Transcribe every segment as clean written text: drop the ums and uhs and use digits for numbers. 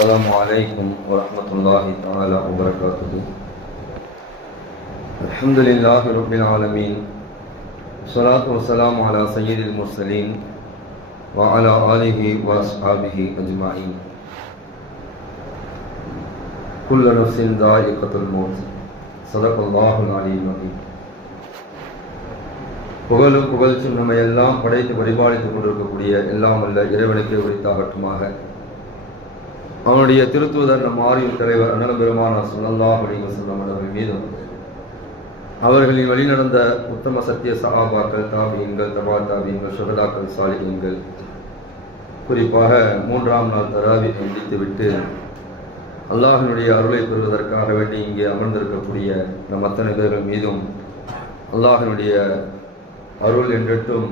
السلام عليكم ورحمة الله تعالى وبركاته. الحمد لله رب العالمين، والصلاة والسلام على سيد المرسلين وعلى آله وأصحابه أجمعين. كل نفس ذائقة الموت. صدق الله العلي العظيم. புகழும் புகழ்ச்சியும் நம்மை எல்லாம் படைத்து பரிபாலித்துக் கொண்டிருக்கக்கூடிய எல்லாம் அல்ல இறைவனுக்கு உரித்தாகட்டுமாக. அவனுடைய திருத்தூதர் நம் ஆரியும் தலைவர் அண்ணல் பெருமானார் ஸல்லல்லாஹு அலைஹி வஸல்லம் அவர்கள் மீதும் அவர்களின் வழிநடந்த உத்தம சத்திய சஹாபாக்கள், தாபியீன்கள், தபா தாபியீன்கள், ஷுஹதாக்கள், சாலிஹீன்கள், குறிப்பாக 3ஆம் நாள் தராவீஹை முடித்துவிட்டு அல்லாஹ்வினுடைய அருளை பெறுவதற்காக வேண்டி இங்கே அமர்ந்திருக்கக்கூடிய நம் அத்தனை பேர்கள் மீதும் அல்லாஹ்வினுடைய அருள் என்றெட்டும்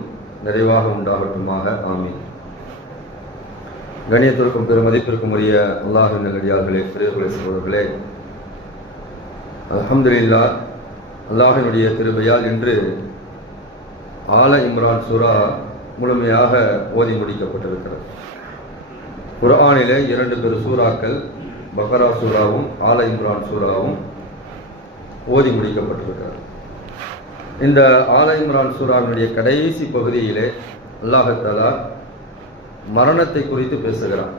நிறைவாக உண்டாகட்டுமாக. ஆமீன். கணியத்திற்கும் பெருமதிப்பிற்கும் உரிய அல்லாஹ்வின் நல்லடியார்களே, பெரியவர்களே, சகோதரர்களே, அல்ஹம்துலில்லாஹ், அல்லாஹ்வினுடைய கிருபையால் இன்று ஆல இம்ரான் சூரா முழுமையாக ஓதி முடிக்கப்பட்டிருக்கிறது. குர்ஆனிலே 2 பெரு சூறாக்கள், பக்ரா சூராவும் ஆல இம்ரான் சூராவும் ஓதி முடிக்கப்பட்டிருக்கிறது. இந்த ஆல இம்ரான் சூராவினுடைய கடைசி பகுதியிலே அல்லாஹ் தஆலா மரணத்தை குறித்து பேசுகிறான்.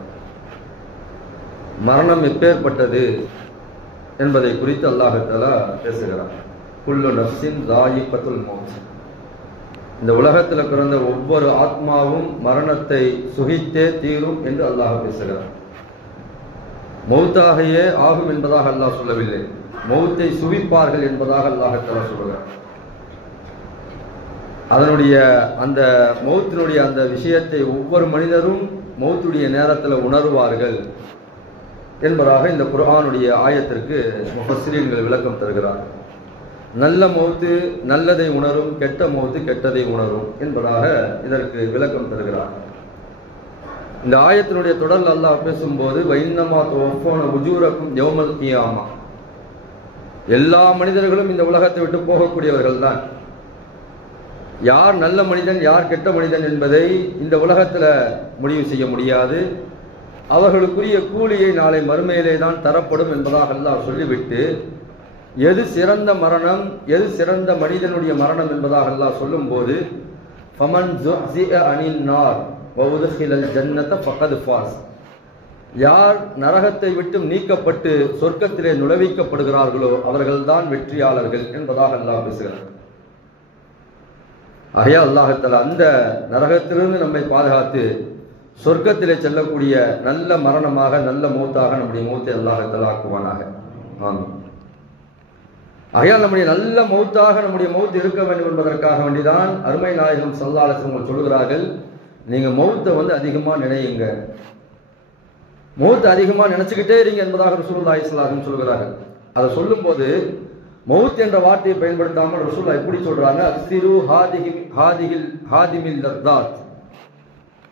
மரணம் எப்பேற்பட்டது என்பதை குறித்து அல்லாஹ் தஆலா பேசுகிறான். குல்லு நஃப்ஸின் ஸாயிகத்துல் மௌத். இந்த உலகத்தில் பிறந்த ஒவ்வொரு ஆத்மாவும் மரணத்தை சுகித்தே தீரும் என்று அல்லாஹ் பேசுகிறான். மௌத்தாகையே ஆகும் என்பதாக அல்லாஹ் சொல்லவில்லை, மௌத்தை சுகிப்பார்கள் என்பதாக அல்லாஹ் தஆலா சொல்கிறான். அதனுடைய அந்த மௌத்தினுடைய அந்த விஷயத்தை ஒவ்வொரு மனிதரும் மௌத்துடைய நேரத்தில் உணர்வார்கள் என்பதாக இந்த குர்ஆனுடைய ஆயத்திற்கு முஃபஸ்ஸிரீன்கள் விளக்கம் தருகிறார். நல்ல மௌத்து நல்லதை உணரும், கெட்ட மௌத்து கெட்டதை உணரும் என்பதாக இதற்கு விளக்கம் தருகிறார். இந்த ஆயத்தினுடைய தொடர்ல அல்லாஹ் பேசும்போது வைன்னமா துவஃபூன உஜூரக்கும் யௌமல் கியாமா, எல்லா மனிதர்களும் இந்த உலகத்தை விட்டு போகக்கூடியவர்கள் தான். யார் நல்ல மனிதன் யார் கெட்ட மனிதன் என்பதை இந்த உலகத்தில் முடிவு செய்ய முடியாது. அவர்களுக்குரிய கூலியை நாளை மறுமையிலே தான் தரப்படும் என்பதாக அல்லாஹ் சொல்லிவிட்டு, எது சிறந்த மரணம், எது சிறந்த மனிதனுடைய மரணம் என்பதாக அல்லாஹ் சொல்லும் போது, ஃபமன் ஸுஹ்ஸிஅ அனின் நார் வ உத்கிலல் ஜன்னத ஃபகத் ஃபாஸ், யார் நரகத்தை விட்டு நீக்கப்பட்டு சொர்க்கத்திலே நுழைவிக்கப்படுகிறார்களோ அவர்கள்தான் வெற்றியாளர்கள் என்பதாக அல்லாஹ் பேசுகிறார். ஆகையா அல்லாஹ் தஆலா அந்த நரகத்திலிருந்து நம்மை பாதுகாத்து சொர்க்கத்திலே செல்லக்கூடிய நல்ல மரணமாக, நல்ல மௌத்தாக நம்முடைய மௌத்தை அல்லாஹ் தஆலா ஆக்குவானாக. ஆமீன். ஆகையால் நம்முடைய நல்ல மௌத்தாக நம்முடைய மௌத் இருக்க வேண்டும் என்பதற்காக வேண்டிதான் அருமை நாயகம் ஸல்லல்லாஹு அலைஹி வஸல்லம் சொல்கிறார்கள், நீங்க மௌத்தை அதிகமா நினையுங்க, மௌத்தை அதிகமா நினைச்சுக்கிட்டே இருங்க என்பதாக ரசூலுல்லாஹி ஸல்லல்லாஹு அலைஹி வஸல்லம் சொல்கிறார்கள். அதை சொல்லும் போது மௌத் என்ற வார்த்தையை பயன்படுத்தாமல் ரசூலுல்லாஹ் எப்படி சொல்றாங்க, அக்ஸிரு ஹாதிமில் லத்தாத்,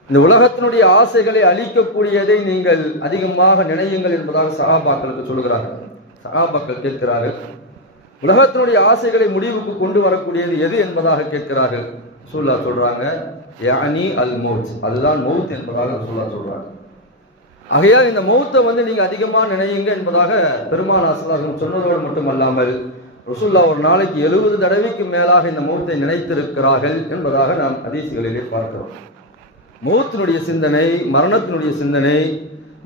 இந்த உலகத்தினுடைய ஆசைகளை அழிக்கக்கூடியதை நீங்கள் அதிகமாக நினையுங்கள் என்பதாக சஹாபாக்களுக்கு சொல்கிறார்கள். சஹாபாக்கள் கேட்கிறார்கள், உலகத்தினுடைய ஆசைகளை முடிவுக்கு கொண்டு வரக்கூடியது எது என்பதாக கேட்கிறார்கள். ரசூலுல்லாஹ் சொல்றாங்க, யானி அல் மௌத், அதுதான் மௌத் என்பதாக ரசூலுல்லாஹ் சொல்றாங்க. ஆகையால் இந்த மௌத்தை நீங்க அதிகமா நினையுங்க என்பதாக பெருமானார் ஸல்லல்லாஹு அலைஹி வஸல்லம் சொன்னதோடு மட்டுமல்லாமல் ரசூலுல்லாஹ் ஒரு நாளைக்கு 70 தடவைக்கு மேலாக இந்த மௌத்தை நினைத்திருக்கிறார்கள் என்பதாக நாம் ஹதீஸ்களிலே பார்க்கிறோம். மௌத்தினுடைய சிந்தனை, மரணத்தினுடைய சிந்தனை,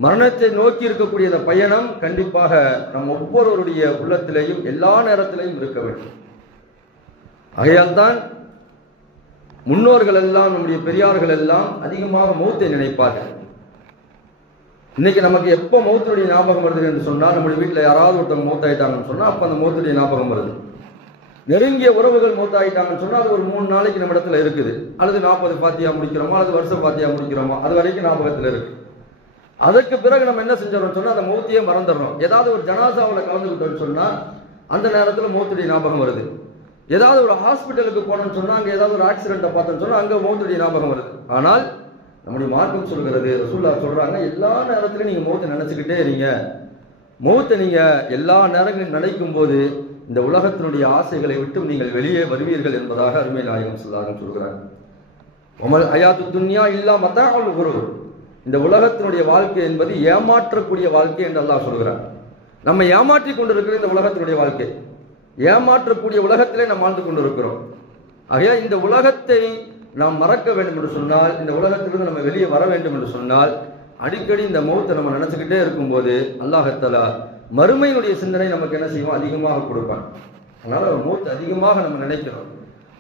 மரணத்தை நோக்கி இருக்கக்கூடிய இந்த பயணம் கண்டிப்பாக நம் ஒவ்வொருவருடைய உள்ளத்திலேயும் எல்லா நேரத்திலையும் இருக்க வேண்டும். ஆகையால் தான் முன்னோர்கள் எல்லாம், நம்முடைய பெரியார்கள் எல்லாம் அதிகமாக மௌத்தை நினைப்பார்கள். இன்னைக்கு நமக்கு எப்போ மௌத்துடைய ஞாபகம் வருது என்று சொன்னால், நம்முடைய வீட்டில் யாராவது ஒருத்தவங்க மௌத்தாயிட்டாங்கன்னு சொன்னால் அப்போ அந்த மௌத்துடைய ஞாபகம் வருது. நெருங்கிய உறவுகள் மௌத்தாயிட்டாங்கன்னு சொன்னால் அது ஒரு 3 நாளைக்கு நம்ம இடத்துல இருக்குது. அல்லது 40 பாத்தியா முடிக்கிறோமா, அல்லது வருஷம் பாத்தியா முடிக்கிறோமா, அது வரைக்கும் ஞாபகத்தில் இருக்கு. அதற்கு பிறகு நம்ம என்ன செஞ்சோம்னு சொன்னால் அந்த மௌத்தையே மறந்துடுறோம். ஏதாவது ஒரு ஜனாசாவில் கலந்துக்கிட்டோம்னு சொன்னால் அந்த நேரத்தில் மௌத்துடைய ஞாபகம் வருது. ஏதாவது ஒரு ஹாஸ்பிட்டலுக்கு போனோம்னு சொன்னால் அங்கே ஏதாவது ஒரு ஆக்சிடென்ட்டை பார்த்தோம்னு சொன்னால் அங்கே மௌத்துடைய ஞாபகம் வருது. ஆனால் நம்முடைய மார்க்கம் சொல்கிறது, ரசூலுல்லாஹ் சொல்றாங்க, எல்லா நேரத்திலும் நீங்க மௌத்தை நினைச்சுக்கிட்டே இருங்க. மௌத்தை நீங்க எல்லா நேரங்களிலும் நினைக்கும் போது இந்த உலகத்தினுடைய ஆசைகளை விட்டு நீங்கள் வெளியே வருவீர்கள் என்பதாக அருமை நாயகம் ஸல்லல்லாஹு அலைஹி வஸல்லம் சொல்கிறாங்க. உமல் ஹயாத்து துன்யா இல்லா மதாஉல் குரூர், இந்த உலகத்தினுடைய வாழ்க்கை என்பது ஏமாற்றக்கூடிய வாழ்க்கை என்று அல்லாஹ் சொல்கிறார். நம்ம ஏமாற்றி கொண்டிருக்கிற இந்த உலகத்தினுடைய வாழ்க்கை, ஏமாற்றக்கூடிய உலகத்திலே நாம் வாழ்ந்து கொண்டிருக்கிறோம். ஆகையா இந்த உலகத்தை நாம் மறக்க வேண்டும் என்று சொன்னால், இந்த உலகத்திலிருந்து நம்ம வெளியே வர வேண்டும் என்று சொன்னால், அடிக்கடி இந்த மௌத்தை நம்ம நினைச்சுக்கிட்டே இருக்கும்போது அல்லாஹ் தஆலா மறுமையினுடைய சிந்தனை நமக்கு என்ன செய்வோம், அதிகமாக கொடுப்பான். அதனால மௌத்தை அதிகமாக நம்ம நினைக்கிறோம்.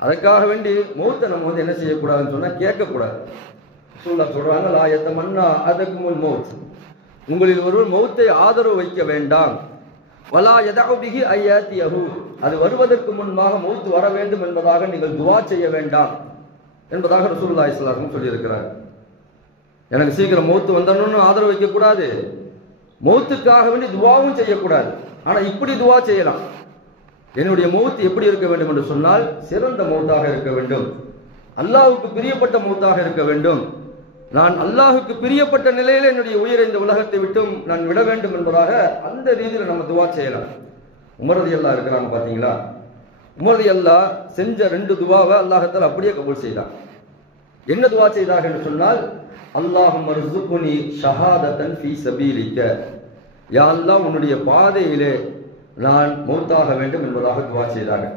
அதற்காக வேண்டி மௌத்தை நம்ம என்ன செய்யக்கூடாதுன்னு சொன்னா கேட்கக்கூடாது. ரசூலுல்லாஹ் சொல்றாங்க, லா யத்தமன்னா அதகுமுல் மௌத், உங்களில் ஒருவர் மௌத்தை ஆதரவு வைக்க வேண்டாம். வலா யதஉ பிஹி அய்யாத்தியஹு, அது வருவதற்கு முன்பாக மௌத் வர வேண்டும் என்பதாக நீங்கள் துஆ செய்ய வேண்டாம் என்பதாக ரசூலுல்லாஹி ஸல்லல்லாஹு அலைஹி வஸல்லம் சொல்லி இருக்கிறார். எனக்கு சீக்கிரம் மௌத்து வந்தணும்னு ஆதரவு வைக்க கூடாது, மௌத்துக்காக வேண்டி துஆவும் செய்யக்கூடாது. ஆனா இப்படி துஆ செய்யலாம், என்னுடைய மௌத் எப்படி இருக்க வேண்டும் என்று சொன்னால் சிறந்த மௌத்தாக இருக்க வேண்டும், அல்லாஹ்வுக்கு பிரியப்பட்ட மௌத்தாக இருக்க வேண்டும், நான் அல்லாஹ்வுக்கு பிரியப்பட்ட நிலையில என்னுடைய உயிரை இந்த உலகத்தை விட்டும் நான் விட வேண்டும் என்பதாக அந்த ரீதியில் நம்ம துஆ செய்யலாம். உமர் ரலியல்லாஹு இருக்கிறாங்க பாத்தீங்களா, உமர் ரலியல்லாஹு செஞ்ச 2 துஆவை அல்லாஹ் தஆலா அப்படியே கபூல் செய்தார். என்ன துஆ செய்தார்கள் என்று சொன்னால், அல்லாஹும்ம ர்ஸுக்னி ஷஹாதத்தன் ஃபீ சபீலிக, யா அல்லாஹ் உன்னுடைய பாதையிலே நான் மௌத்தாக வேண்டும் என்பதாக துஆ செய்தார்கள்.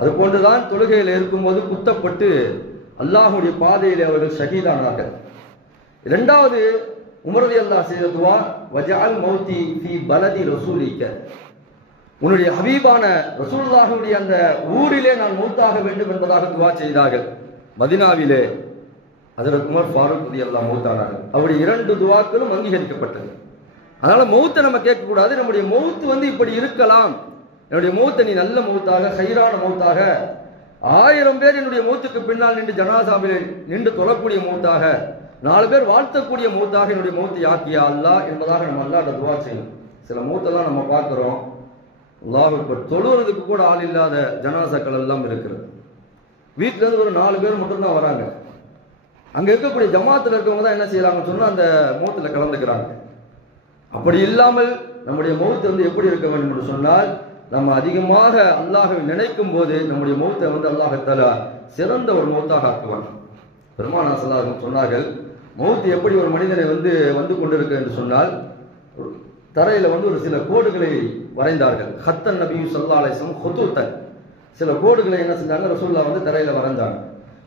அதுபோன்றுதான் தொழுகையில் இருக்கும்போது குத்தப்பட்டு அல்லாஹ்வுடைய பாதையிலே அவர்கள் ஷஹீதானார்கள். இரண்டாவது உமர் ரலியல்லாஹு செய்த துஆ, வஜஅல் மௌதி ஃபீ பலதி ரசூலிக, உன்னுடைய ஹபீபான ரசூலுல்லாஹுடைய அந்த ஊரிலே நான் மௌத்தாக வேண்டும் என்பதாக துஆ செய்தார்கள். மதீனாவிலே ஹஜ்ரத் உமர் ஃபாரூக் ரலியல்லாஹு மௌத்தானார்கள். அவருடைய 2 துஆக்களும் அங்கீகரிக்கப்பட்டது. அதனால மௌத்தை நம்ம கேட்கக்கூடாது, நம்முடைய மௌத்து இப்படி இருக்கலாம், என்னுடைய மௌத்தை நீ நல்ல மௌத்தாக, ஹைரான மௌத்தாக, 1000 பேர் என்னுடைய மௌத்துக்கு பின்னால் நின்று ஜனாசாவிலே நின்று தொழக்கூடிய மௌத்தாக, 4 பேர் வாழ்த்தக்கூடிய மௌத்தாக என்னுடைய மௌத்தை ஆக்கியா அல்லாஹ் என்பதாக நம்ம அல்லாஹ்ட்ட துஆ செய்யணும். சில மௌத்தெல்லாம் நம்ம பார்க்கிறோம், அல்லாஹ் அக்பர், தொழுறதுக்கு கூட ஆள் இல்லாத ஜனாசாக்கள் எல்லாம் இருக்கிறது. வீட்டுல இருந்து ஒரு 4 பேர் மட்டும்தான் வராங்க. அங்க இருக்கக்கூடிய ஜமாத்துல இருக்கவங்க தான் என்ன செய்யறாங்கன்னு சொன்னா அந்த மௌத்துல கலந்துக்கிறாங்க. அப்படி இல்லாமல் நம்முடைய மௌத்து எப்படி இருக்க வேண்டும் என்று சொன்னால், நம்ம அதிகமாக அல்லாஹ்வை நினைக்கும் போது நம்முடைய மௌத்தை அல்லாஹ் தஆலா சிறந்த ஒரு மௌத்தாக ஆக்குவான். பெருமானார் ஸல்லல்லாஹு அலைஹி வஸல்லம் சொன்னார்கள், மௌத் எப்படி ஒரு மனிதனை வந்து கொண்டிருக்கு என்று சொன்னால், தரையில ஒரு சில கோடுகளை வரைந்தார்கள். ஹத்தன் நபி ஸல்லல்லாஹு அலைஹி வஸல்லம் ஹுதூத்தன், சில கோடுகளை என்ன செஞ்சாங்க, ரசூலுல்லாஹ் தரையில வரைஞ்சாங்க.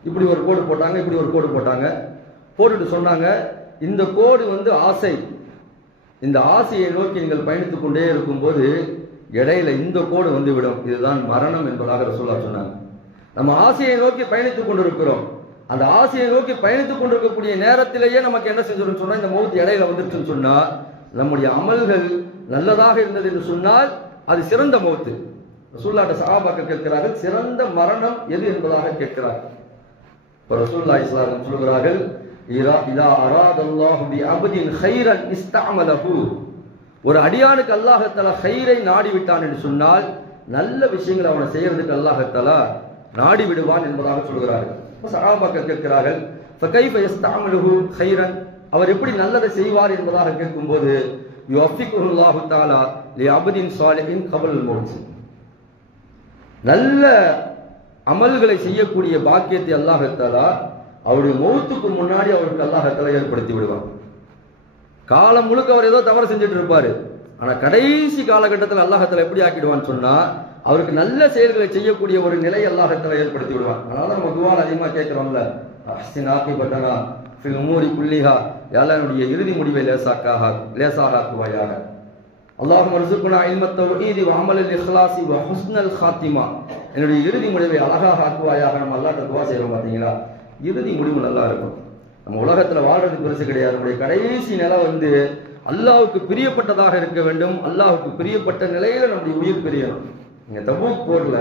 இப்படி ஒரு கோடு போட்டாங்க, இப்படி ஒரு கோடு போட்டாங்க, போட்டுட்டு சொன்னாங்க, இந்த கோடு ஆசை, இந்த ஆசையை நோக்கி நீங்கள் பயணித்துக் கொண்டே இருக்கும்போது இடையில இந்த கோடு விடும், இதுதான் மரணம் என்பதாக ரசூலுல்லாஹ் சொன்னாங்க. நம்ம ஆசையை நோக்கி பயணித்துக் கொண்டிருக்கிறோம், அந்த ஆசையை நோக்கி பயணித்துக் கொண்டிருக்கக்கூடிய நேரத்திலேயே நமக்கு என்ன செஞ்சிடும் சொன்னா, இந்த மௌத் இடையில வந்துருச்சுன்னு சொன்னா, நம்முடைய அமல்கள் நல்லதாக இருந்தது என்று சொன்னால் அது சிறந்த மௌத்து. ரசூலுல்லாஹ் சஹாபாக்கள் கேட்கிறார்கள், சிறந்த மரணம் எது என்பதாக கேட்கிறார்கள். இப்ப ரசூலுல்லாஹி ஸல்லல்லாஹு அலைஹி வஸல்லம் சொல்கிறார்கள், இதா அராதல்லாஹு பி அப்தின் கைரன் இஸ்தஅமலஹு, ஒரு அடியானுக்கு அல்லாஹ் தஆலா கைரை நாடி விட்டான் என்று சொன்னால் நல்ல விஷயங்களை அவனை செய்யறதுக்கு அல்லாஹ் தஆலா நாடி விடுவான் என்பதாக சொல்கிறார்கள். சஹாபாக்கள் கேட்கிறார்கள், ஃபகைஃப யஸ்தஅமலுஹு கைரன், அவர் எப்படி நல்லதை செய்வார் என்பதாக கேட்கும்போது, யுஃபிகுல்லாஹு தஆலா லி அப்தின் ஸாலிஹின் கபல் மௌத், நல்ல அமல்களை செய்யக்கூடிய பாக்கியத்தை அல்லாஹ் தஆலா அவருடைய மௌத்துக்கு முன்னாடி அவருக்கு அல்லாஹ் தஆலா ஏற்படுத்தி விடுவார். காலம் முழுக்க அவர் ஏதோ தவறு செஞ்சுட்டு இருப்பாரு, ஆனா கடைசி காலகட்டத்தில் அல்லாஹ் தஆலா எப்படி ஆக்கிடுவான்னு சொன்னா, அவருக்கு நல்ல செயல்களை செய்யக்கூடிய ஒரு நிலை அல்லாஹ் தஆலா ஏற்படுத்தி விடுவான். அதனால நம்ம துஆல அதிகமா கேட்கிறோம்ல, அஹ்சின் ஆகிபத்தனா ஃபில் உமூரி குல்லிஹா, யா அல்லாஹ் என்னுடைய இறுதி முடிவை லேசாக ஆக்குவாயாக. அல்லாஹும்ம ர்ஸுக்னா இல்மத் தௌஹீதி வ அமலல் இக்லாஸி வ ஹுஸ்னல் காத்திமா, என்னுடைய இறுதி முடிவை அழகாக ஆக்குவாயாக. நம்ம அல்லாஹ்ட்ட துஆ செய்றோம் பாத்தீங்களா, இறுதி முடிவு நல்லா இருக்கும். நம்ம உலகத்துல வாழ்றது பெருசு கிடையாது, நம்முடைய கடைசி நிலை அல்லாஹ்வுக்கு பிரியப்பட்டதாக இருக்க வேண்டும். அல்லாஹ்வுக்கு பிரியப்பட்ட நிலையில நம்முடைய உயிர் பிரியணும். இங்க தபூக் போர்ல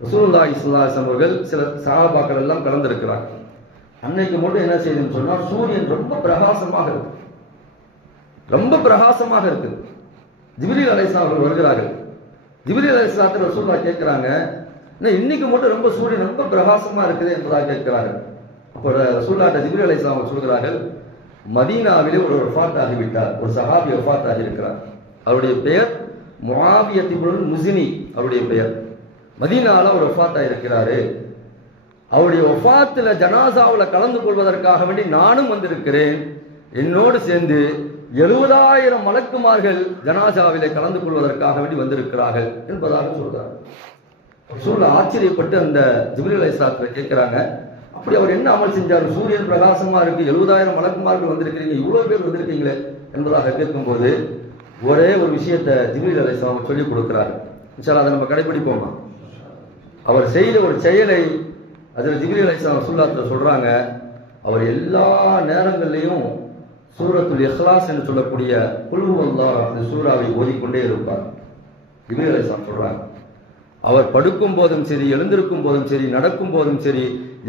ரசூலுல்லாஹி ஸல்லல்லாஹு அலைஹி வஸல்லம் அவர்கள் சில சஹாபாக்கள் எல்லாம் கலந்திருக்கிறாங்க. அன்னைக்கு மட்டும் என்ன செய்யுதுன்னு சொன்னா, சூரியன் ரொம்ப பிரகாசமாக இருக்கு, ரொம்ப பிரகாசமாக இருக்கு. ஜிப்ரீல் அலைஹிஸ்ஸலாம் அவர்கள் வருகிறார்கள். ஜிப்ரீல் அலைஹிஸ்ஸலாத்தை ரசூலுல்லாஹ் கேட்கிறாங்க, இன்னைக்கு மட்டும் ரொம்ப சூரியன் ரொம்ப பிரகாசமா இருக்குது என்பதாக கேட்கிறார்கள். அப்போ ரசூலுல்லாஹ் ஜிப்ரீல் அலைஹிஸ்ஸலாம் அவர்கள் சொல்கிறார்கள், மதீனாவிலே ஒரு வஃபாத் ஆகிவிட்டார், ஒரு சஹாபி வஃபாத் ஆகியிருக்கிறார். அவருடைய பெயர் முஆவியத் இப்னுல் முஸ்னி, அவருடைய பெயர். மதீனால ஒரு வஃபாத் ஆகியிருக்கிறாரு. அவருடைய வஃபாத்துல ஜனாசாவில் கலந்து கொள்வதற்காக வேண்டி நானும் வந்திருக்கிறேன். என்னோடு சேர்ந்து 70,000 மலக்குமார்கள் ஜனாசாவிலே கலந்து கொள்வதற்காக வேண்டி வந்திருக்கிறார்கள் என்பதாக சொல்றார். ரசூலுல்லாஹ் ஆச்சரியப்பட்டு அந்த ஜிப்ரீல் அலைஹிஸ்ஸலாத்தை கேட்கிறாங்க, அப்படி அவர் என்ன அமல் செஞ்சார்? சூரியன் பிரகாசமா இருக்கு, 70,000 மலக்குமார்கள் வந்திருக்கிறீங்க, இவ்வளவு பேர் வந்திருக்கீங்களே என்பதாக கேட்கும்போது ஒரே ஒரு விஷயத்தை ஜிப்ரீல் அலைஹிஸ்ஸலாம் சொல்லிக் கொடுக்கிறார். இன்ஷா அல்லாஹ் அதை நம்ம கடைபிடிப்போமா? அவர் செய்த ஒரு செயலை அதில் ஜிப்ரீல் அலைஹிஸ்ஸலாம் ரசூலுல்லாஹ் சொல்றாங்க, அவர் எல்லா நேரங்களிலையும் சூரத்துல் இக்லாஸ் என்று சொல்லக்கூடிய குல் ஹுவல்லாஹ் அந்த சூறாவை ஓதிக்கொண்டே இருப்பார். ஜிப்ரீல் அலைஹிஸ்ஸலாம் சொல்றாங்க, அவர் படுக்கும் போதும் சரி, எழுந்திருக்கும் போதும் சரி, நடக்கும் போதும் சரி,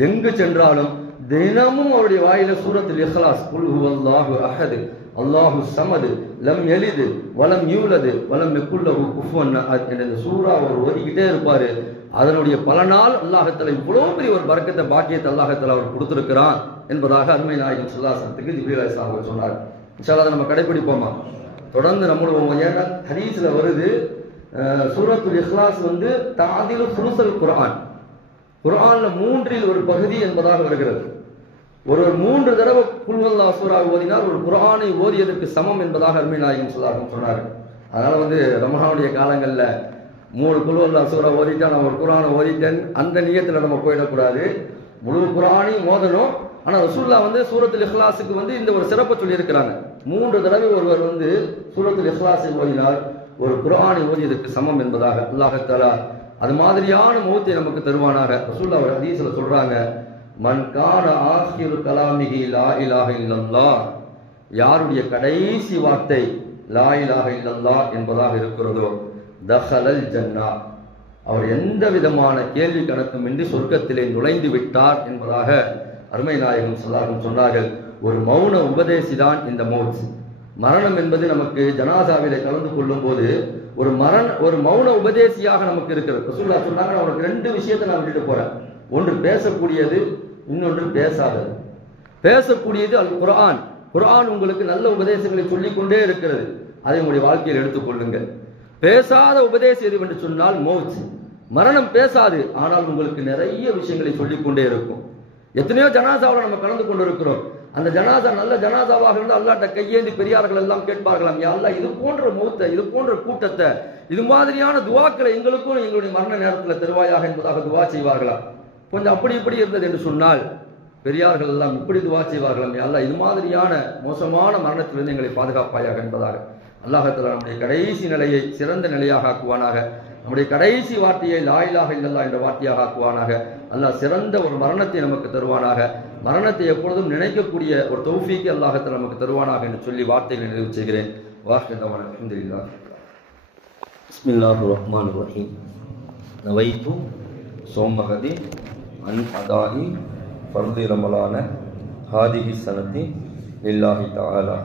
எங்கு சென்றாலும் தினமும் அவருடைய வாயில சூரத்துல் இக்லாஸ் குல் ஹுவல்லாஹு அஹத் அல்லாஹு ஸமது லம் யலிது வலம் யூலது வலம் யகுல் லஹு குஃபுவன் அஹத் என்ற சூரா அவர் ஓதிக்கிட்டே இருப்பாரு. அதனுடைய பலனால் அல்லாஹ்தஆலா இவ்வளவு பெரிய ஒரு பரக்கத்தை பாக்கியத்தை அல்லாஹ்தஆலா அவர் கொடுத்திருக்கிறான் என்பதாக அருமை நாயகம் ஸல்லல்லாஹு அலைஹி வஸல்லத்துக்கு ஜிப்ரீல் அலைஹிஸ்ஸலாம் அவர்கள் சொன்னார். இன்ஷா அல்லாஹ் நம்ம கடைபிடிப்போமா? தொடர்ந்து நம்மளும் ஏன்னா ஹதீஸ்ல வருது, சூரத்துல் இக்லாஸ் தாதிலு சுலுசல் குர்ஆன், குர்ஆன்ல 3 ஒரு பகுதி என்பதாக வருகிறது. ஒரு 3 தடவை குல் ஹுவல்லாஹ் சூராவை ஓதினால் ஒரு குர்ஆனை ஓதியதற்கு சமம் என்பதாக அருமை நாயகம் ஸல்லல்லாஹு அலைஹி வஸல்லம் சொன்னார். அதனால ரமலானுடைய காலங்கள்ல 3 குல் ஹுவல்லாஹ் சூரா ஓதிட்டா நான் ஒரு குர்ஆனை ஓதிட்டேன் அந்த நியத்துல நம்ம போயிடக்கூடாது. முழு குர்ஆனையும் ஓதணும். ஆனா ரசூலுல்லாஹ் சூரத்துல் இக்லாஸுக்கு இந்த ஒரு சிறப்பை சொல்லி இருக்கிறாங்க. 3 தடவை ஒருவர் சூரத்துல் இக்லாஸை ஓதினால் ஒரு குர்ஆனை ஓதியதற்கு சமம் என்பதாக அல்லாஹ் தஆலா அது மாதிரியான மௌத்தை நமக்கு தருவானாக. ரசூலுல்லாஹ் ஒரு ஹதீஸ்ல சொல்றாங்க, மன் கான ஆகிரு கலாமிஹி லா இலாஹ இல்லல்லாஹ், யாருடைய கடைசி வார்த்தை லா இலாஹ இல்லல்லாஹ் என்பதாக இருக்கிறதோ தஹலல் ஜன்னா, அவர் எந்த விதமான கேள்வி கணக்குமின்றி சொர்க்கத்திலே நுழைந்து விட்டார் என்பதாக அருமை நாயகம் ஸல்லல்லாஹு அலைஹி வஸல்லம் சொன்னார்கள். ஒரு மௌன உபதேசிதான் இந்த மௌத். மரணம் என்பது நமக்கு ஜனாசாவிலே கலந்து கொள்ளும் போது ஒரு மௌன உபதேசியாக நமக்கு இருக்கிறது. ரசூலுல்லாஹ் சொன்னாங்க, நான் உனக்கு 2 விஷயத்தை நான் விட்டுட்டு போறேன். ஒன்று பேசக்கூடியது, இன்னொன்று பேசாதது. பேசக்கூடியது அல் குர்ஆன். குர்ஆன் உங்களுக்கு நல்ல உபதேசங்களை சொல்லிக் கொண்டே இருக்கிறது, அதை உங்களுடைய வாழ்க்கையில் எடுத்துக்கொள்ளுங்கள். பேசாத உபதேசம் எது என்று சொன்னால் மௌத், மரணம் பேசாது, ஆனால் உங்களுக்கு நிறைய விஷயங்களை சொல்லிக் கொண்டே இருக்கும். எத்தனையோ ஜனாசாவில் நம்ம கலந்து கொண்டு இருக்கிறோம். அந்த ஜனாசா நல்ல ஜனாசாவாக இருந்தால் அல்லாஹ்ட்ட கையேந்தி பெரியார்கள் எல்லாம் கேட்பார்களாம், யா அல்லாஹ் இது போன்ற மௌத்தை, இது போன்ற கூட்டத்தை, இது மாதிரியான துவாக்களை எங்களுக்கும் எங்களுடைய மரண நேரத்தில் தருவாயாக என்பதாக துவா செய்வார்களாம். கொஞ்சம் அப்படி இப்படி இருந்தது என்று சொன்னால் பெரியார்கள் எல்லாம் இப்படி துவா செய்வார்களாம், யா அல்லாஹ் இது மாதிரியான மோசமான மரணத்திலிருந்து எங்களை பாதுகாப்பாயாக என்பதாக. அல்லாஹ் தஆலா நம்முடைய கடைசி நிலையை சிறந்த நிலையாக ஆக்குவானாக. நம்முடைய கடைசி வார்த்தையை லா இலாஹ இல்லல்லாஹ் என்ற வார்த்தையாக ஆக்குவானாக. அல்லாஹ் சிறந்த ஒரு மரணத்தை நமக்கு தருவானாக. மரணத்தை எப்பொழுதும் நினைக்கக்கூடிய ஒரு தௌஃபீக்கை அல்லாஹ் தஆலா நமக்கு தருவானாக என்று சொல்லி வார்த்தைகளை நிறைவு செய்கிறேன். வாஹிதவான அல்ஹம்துலில்லாஹ். பிஸ்மில்லாஹிர் ரஹ்மானிர் ரஹீம். நவைத்து சௌமகதி அன் அதாஹி ஃபர்தி ரமலான ஹாதிஹி சனதி லில்லாஹி தஆலா.